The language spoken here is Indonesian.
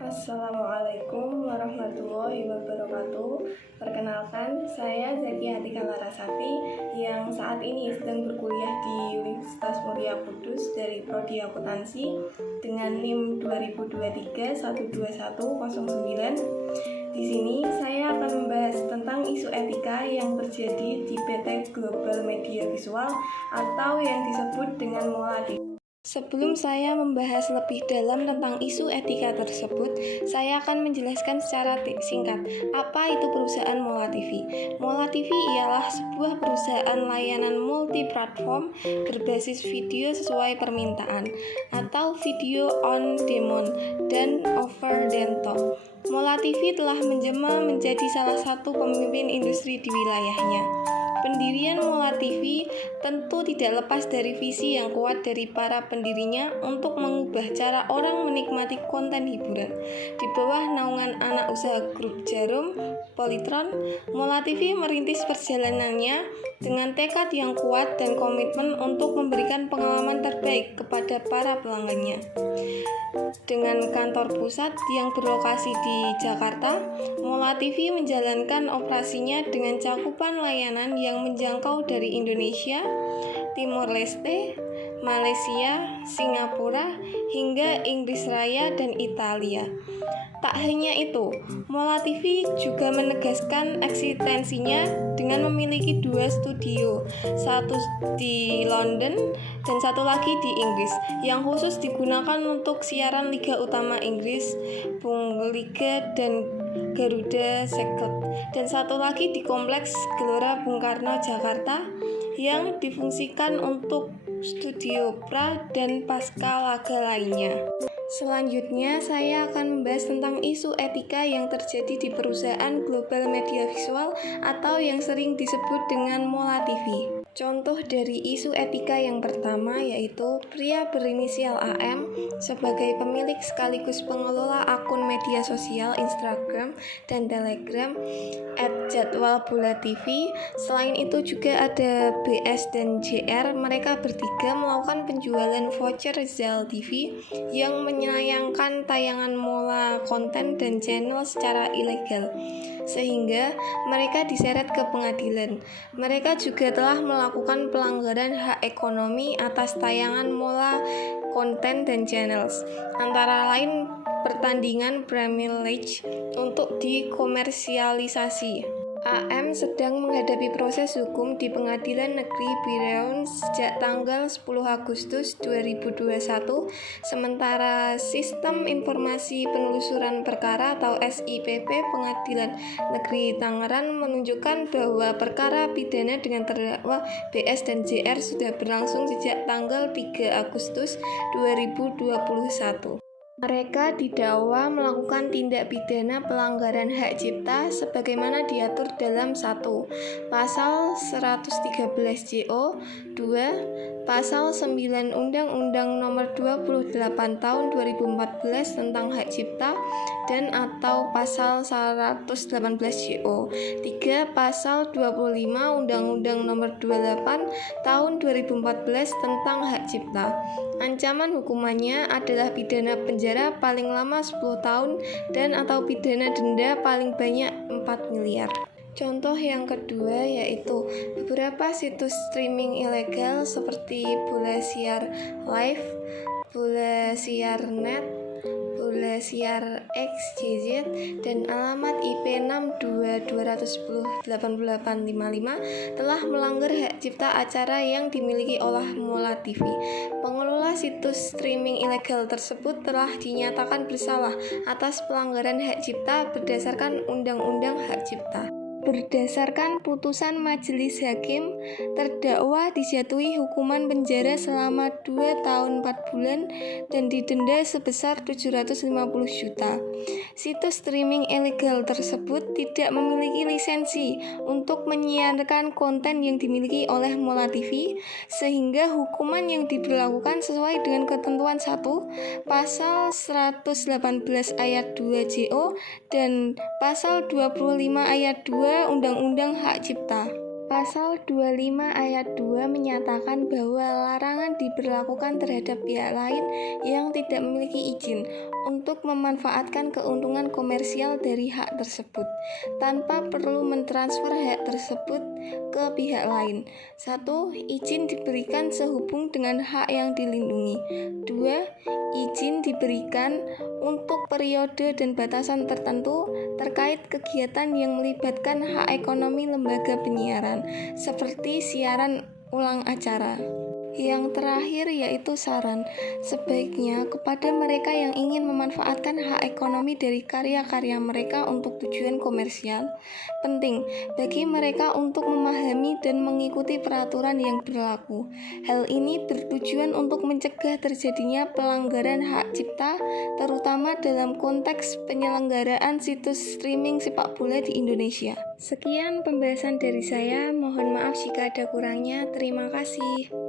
Assalamualaikum warahmatullahi wabarakatuh. Perkenalkan, saya Zakia Atika Larasati yang saat ini sedang berkuliah di Universitas Mulia Kudus dari Prodi Akuntansi dengan NIM 2023121009. Di sini saya akan membahas tentang isu etika yang terjadi di PT Global Media Visual atau yang disebut dengan Mola TV. Sebelum saya membahas lebih dalam tentang isu etika tersebut, saya akan menjelaskan secara singkat apa itu perusahaan Mola TV. Mola TV ialah sebuah perusahaan layanan multi-platform berbasis video sesuai permintaan atau video on demand dan over the top. Mola TV telah menjelma menjadi salah satu pemimpin industri di wilayahnya. Pendirian Mola TV tentu tidak lepas dari visi yang kuat dari para pendirinya untuk mengubah cara orang menikmati konten hiburan. Di bawah naungan anak usaha grup Jarum, Polytron, Mola TV merintis perjalanannya dengan tekad yang kuat dan komitmen untuk memberikan pengalaman terbaik kepada para pelanggannya. Dengan kantor pusat yang berlokasi di Jakarta, Mola TV menjalankan operasinya dengan cakupan layanan yang menjangkau dari Indonesia, Timor Leste, Malaysia, Singapura, hingga Inggris Raya dan Italia. Tak hanya itu, Mola TV juga menegaskan eksistensinya dengan memiliki 2 studio, satu di London dan satu lagi di Inggris, yang khusus digunakan untuk siaran Liga Utama Inggris, Bundesliga dan Garuda Sekret, dan satu lagi di Kompleks Gelora Bung Karno, Jakarta, yang difungsikan untuk studio pra dan pasca laga lainnya. Selanjutnya, saya akan membahas tentang isu etika yang terjadi di perusahaan Global Media Visual atau yang sering disebut dengan Mola TV. Contoh dari isu etika yang pertama yaitu pria berinisial AM sebagai pemilik sekaligus pengelola akun media sosial Instagram dan Telegram @jadwalbola.tv. Selain itu juga ada BS dan JR, mereka bertiga melakukan penjualan voucher Zal TV yang menyayangkan tayangan Mola konten dan channel secara ilegal, sehingga mereka diseret ke pengadilan. Mereka juga telah melakukan pelanggaran hak ekonomi atas tayangan Mola konten dan channels, antara lain pertandingan Premier League untuk dikomersialisasi. AM sedang menghadapi proses hukum di Pengadilan Negeri Bireun sejak tanggal 10 Agustus 2021, sementara Sistem Informasi Penelusuran Perkara atau SIPP Pengadilan Negeri Tangerang menunjukkan bahwa perkara pidana dengan terdakwa BS dan JR sudah berlangsung sejak tanggal 3 Agustus 2021. Mereka didakwa melakukan tindak pidana pelanggaran hak cipta sebagaimana diatur dalam 1. Pasal 113 JO, 2. Pasal 9 Undang-Undang Nomor 28 Tahun 2014 tentang hak cipta dan atau Pasal 118 JO, 3. Pasal 25 Undang-Undang Nomor 28 Tahun 2014 tentang hak cipta. Ancaman hukumannya adalah pidana penjara paling lama 10 tahun dan atau pidana denda paling banyak 4 miliar. Contoh yang kedua yaitu beberapa situs streaming ilegal seperti Bolasiar Live, Bolasiar Net, Bolasiar XJZ, dan alamat IP 622108855 telah melanggar hak cipta acara yang dimiliki oleh Mola TV. Pengelola situs streaming ilegal tersebut telah dinyatakan bersalah atas pelanggaran hak cipta berdasarkan Undang-Undang Hak Cipta. Berdasarkan putusan majelis hakim, terdakwa dijatuhi hukuman penjara selama 2 tahun 4 bulan dan didenda sebesar 750 juta. Situs streaming ilegal tersebut tidak memiliki lisensi untuk menyiarkan konten yang dimiliki oleh Mola TV, sehingga hukuman yang diberlakukan sesuai dengan ketentuan 1. Pasal 118 ayat 2 JO dan Pasal 25 ayat 2 Undang-Undang Hak Cipta. Pasal 25 ayat 2 menyatakan bahwa larangan diberlakukan terhadap pihak lain yang tidak memiliki izin untuk memanfaatkan keuntungan komersial dari hak tersebut tanpa perlu mentransfer hak tersebut ke pihak lain. 1. Izin diberikan sehubung dengan hak yang dilindungi. 2. Izin diberikan untuk periode dan batasan tertentu terkait kegiatan yang melibatkan hak ekonomi lembaga penyiaran, seperti siaran ulang acara. Yang terakhir yaitu saran, sebaiknya kepada mereka yang ingin memanfaatkan hak ekonomi dari karya-karya mereka untuk tujuan komersial, penting bagi mereka untuk memahami dan mengikuti peraturan yang berlaku. Hal ini bertujuan untuk mencegah terjadinya pelanggaran hak cipta, terutama dalam konteks penyelenggaraan situs streaming sepak bola di Indonesia. Sekian pembahasan dari saya, mohon maaf jika ada kurangnya, terima kasih.